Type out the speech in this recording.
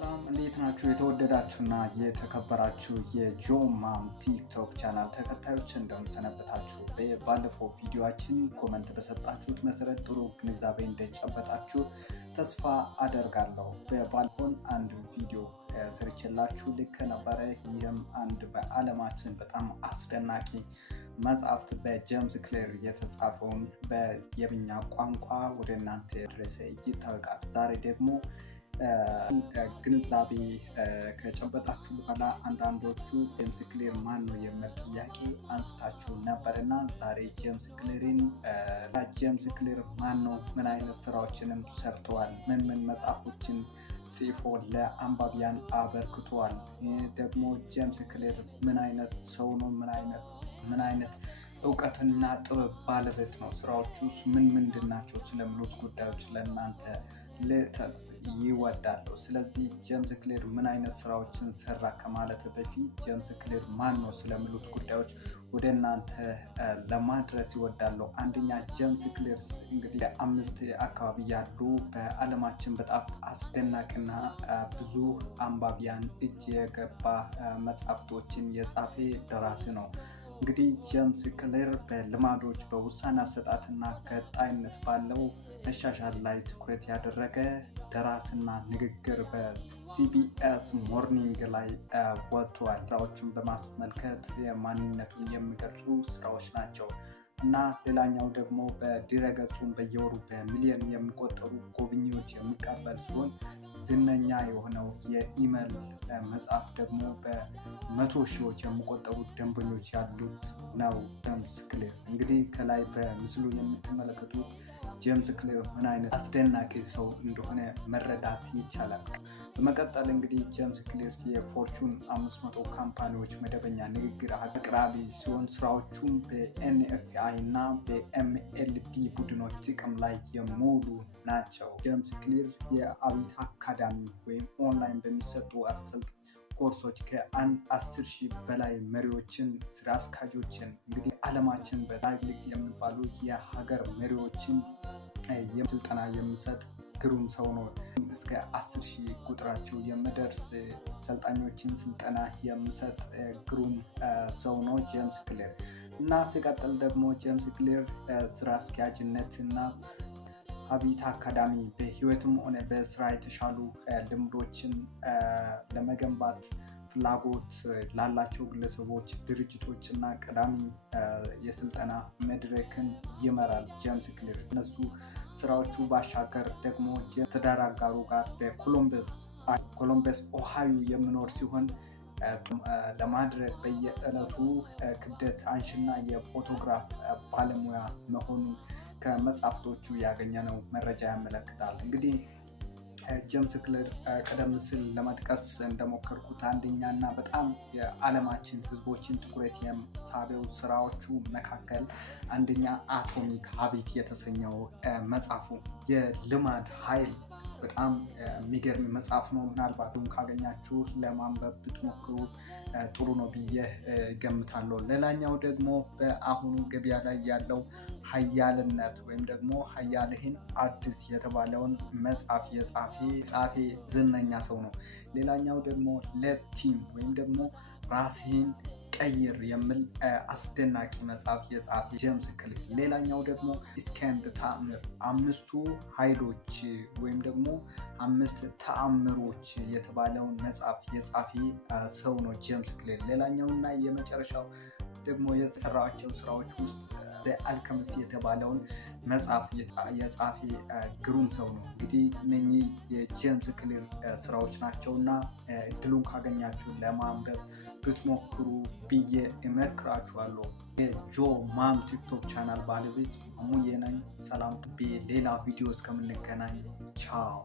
ሰላም እንዴት ናችሁ? የተወደዳችሁና የተከበራችሁ የጆ ማም ቲክቶክ ቻናል ተከታዮች እንደምሰነበታችሁ። ባለፈው ቪዲዮአችን ኮመንት በሰጣችሁት መሰረት ጥሩ ግንዛቤ እንደጨበጣችሁ ተስፋ አደርጋለሁ። ባለፈው አንድ ቪዲዮ ሰርቼላችሁ ልክ ነበረ። ይህም አንድ በዓለማችን በጣም አስደናቂ መጽሐፍት በጄምስ ክሌር የተጻፈውን በየብኛ ቋንቋ ወደ እናንተ ድረስ ይታወቃል። ዛሬ ደግሞ ግንዛቤ ከጨበጣችሁ በኋላ አንዳንዶቹ ጄምስ ክሌር ማን ነው የሚል ጥያቄ አንስታችሁ ነበርና ዛሬ ጄምስ ክሌር ማን ነው፣ ምን አይነት ስራዎችንም ሰርተዋል፣ ምን መጽሐፎችን ጽፎ ለአንባቢያን አበርክቷል፣ ደግሞ ጄምስ ክሌር ምን አይነት ሰው ነው፣ ምን አይነት እውቀትና ጥበብ ባለቤት ነው፣ ስራዎቹስ ምንድን ናቸው ስለሚሉት ጉዳዮች ለእናንተ ልጠቅስ ይወዳለሁ። ስለዚህ ጄምስ ክሌር ምን አይነት ስራዎችን ሰራ ከማለት በፊት ጄምስ ክሌር ማን ነው ስለሚሉት ጉዳዮች ወደ እናንተ ለማድረስ ይወዳለሁ። አንደኛ ጄምስ ክሌር እንግዲህ 5 አካባቢ ያሉ በዓለማችን በጣም አስደናቂና ብዙ አንባቢያን እጅ የገባ መጽሐፍቶችን የጻፈ ደራሲ ነው። እንግዲህ ጄምስ ክሌር በልማዶች በውሳኔ አሰጣጥና ቀጣይነት ባለው መሻሻል ላይ ትኩረት ያደረገ ደራሲና ንግግር በሲቢኤስ ሞርኒንግ ላይ ወጥቷል። ስራዎቹን በማስመልከት የማንነቱን የሚገልጹ ስራዎች ናቸው እና ሌላኛው ደግሞ በድረገጹን በየወሩ በሚሊዮን የሚቆጠሩ ጎብኚዎች የሚቀበል ሲሆን ዝነኛ የሆነው የኢሜል መጽሐፍ ደግሞ በ100 ሺዎች የሚቆጠሩ ደንበኞች ያሉት ነው። ጄምስ ክሌር እንግዲህ ከላይ በምስሉ የምትመለከቱት ጄምስ ክሌር ምን አይነት አስደናቂ ሰው እንደሆነ መረዳት ይቻላል። በመቀጠል እንግዲህ ጄምስ ክሌር የፎርቹን 500 ካምፓኒዎች መደበኛ ንግግር አቅራቢ ሲሆን ስራዎቹም በኤንኤፍአይ እና በኤምኤልቢ ቡድኖች ጥቅም ላይ የሚውሉ ናቸው። ጄምስ ክሌር የአቢት አካዳሚ ወይም ኦንላይን በሚሰጡ ኮርሶች ከ10,000 በላይ መሪዎችን፣ ስራ አስኪያጆችን እንግዲህ ዓለማችን በላይ የሚባሉ የሀገር መሪዎችን ስልጠና የሚሰጥ ግሩም ሰው ነው። እስከ 10,000 ቁጥራቸው የሚደርስ ሰልጣኞችን ስልጠና የሚሰጥ ግሩም ሰው ነው ጄምስ ክሌር እና ሲቀጥል ደግሞ ጄምስ ክሌር ስራ አስኪያጅነትና አቢት አካዳሚ በህይወትም ሆነ በስራ የተሻሉ ልምዶችን ለመገንባት ፍላጎት ላላቸው ግለሰቦች፣ ድርጅቶች እና ቀዳሚ የስልጠና መድረክን ይመራል ጄምስ ክሌር። እነሱ ስራዎቹ ባሻገር ደግሞ ትዳር አጋሩ ጋር በኮሎምበስ ኦሃዮ የሚኖር ሲሆን ለማድረግ በየዕለቱ ክብደት አንሽና የፎቶግራፍ ባለሙያ መሆኑን ከመጽሐፍቶቹ ያገኘነው መረጃ ያመለክታል። እንግዲህ ጄምስ ክሌር ቀደም ሲል ለመጥቀስ እንደሞከርኩት አንደኛና በጣም የዓለማችን ህዝቦችን ትኩረት የሳበው ስራዎቹ መካከል አንደኛ አቶሚክ ሀቢት የተሰኘው መጽሐፉ የልማድ ኃይል በጣም የሚገርም መጽሐፍ ነው። ምናልባትም ካገኛችሁ ለማንበብ ብትሞክሩ ጥሩ ነው ብዬ ገምታለሁ። ሌላኛው ደግሞ በአሁኑ ገበያ ላይ ያለው ሀያልነት ወይም ደግሞ ሀያልህን አድስ የተባለውን መጽሐፍ የጻፈ ዝነኛ ሰው ነው። ሌላኛው ደግሞ ለቲም ወይም ደግሞ ራስህን ቀይር የሚል አስደናቂ መጽሐፍ የጻፈ ጄምስ ክሌር። ሌላኛው ደግሞ እስከንድ ተአምር 5 ኃይሎች ወይም ደግሞ 5 ተአምሮች የተባለውን መጽሐፍ የጻፈ ሰው ነው ጄምስ ክሌር። ሌላኛውና የመጨረሻው ደግሞ የሰራቸው ስራዎች ውስጥ አልከሚስት የተባለውን መጽሐፍ የጻፈ ግሩም ሰው ነው። እንግዲህ እነኚህ የጄምስ ክሌር ስራዎች ናቸውና እድሉን ካገኛችሁ ለማንበብ ብትሞክሩ ብዬ እመክራችኋለሁ። የጆ ማም ቲክቶክ ቻናል ባለቤት አሙዬ ነኝ። ሰላም። በሌላ ቪዲዮ እስከምንገናኝ ቻው።